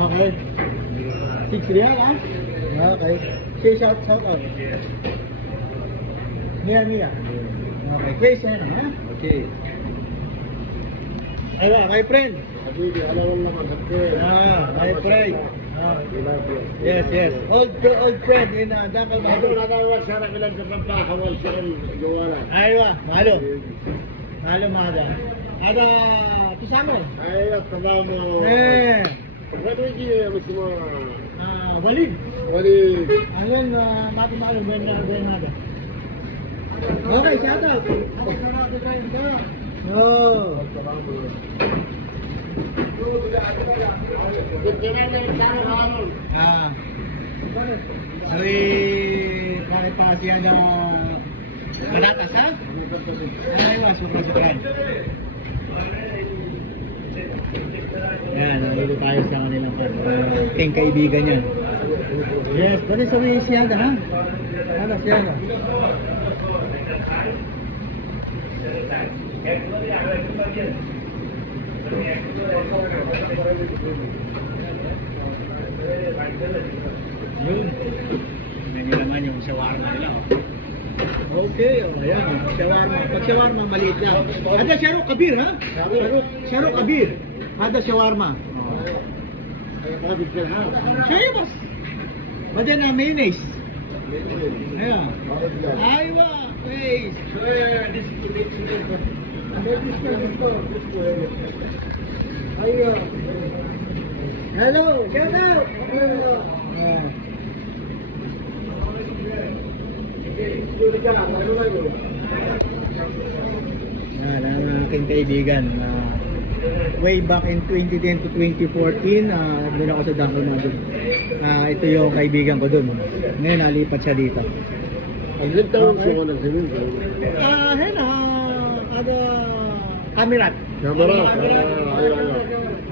Okay. 6 real, ha? Okay. Say shout out. Mia. Okay. Kay Sen, ha? Okay. Aywa, my friend. Habibi, alam naman. My friend. Yes. Old friend in Dakal Bahadur. Nagawal siya na bilang kapampa, kawal siya ang gawalan. Aywa, malo. Malo, mada. Ada, pisamo. Ay, at tanda mo. Pwede gusto mo. Walid. Wali. Ayun, mati malo, buwan mada. Okay, shout out. Oh. Sabi, bakit pa siya na malakas, ha? Aywa, sobra-sobra. Ayan, nalulu tayo sa kanilang ating kaibigan yan. Yes, pwede sabi siya na, ha? Ano siya na? Yun. Hindi naman yung shawarma nila, oh. Okay, ayan, shawarma. Pag shawarma, maliit lang. Ada Sharuk Kabir, ha? Sharuk Kabir. Ada shawarma. Famous. But then mayonnaise. Ayan. Aywa, please. This is the big Ayo. Hello, shout out. Yan ang aking kaibigan. Way back in 2010 to 2014, doon ako sa Dakal Bahadur. Ito yung kaibigan ko doon. Ngayon nalipat siya dito. Ang taon siya ko nagsabihin. Ada Kamirat.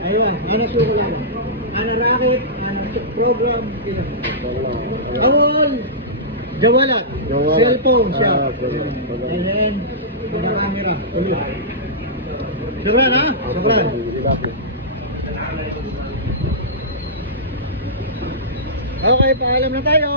Ayun, ano suko lang. Ano rakit, ano program, awal, jawalat, cellphone siya. And then, mga camera, ulit. Sukran, ha? Sukran. Okay, paalam na tayo.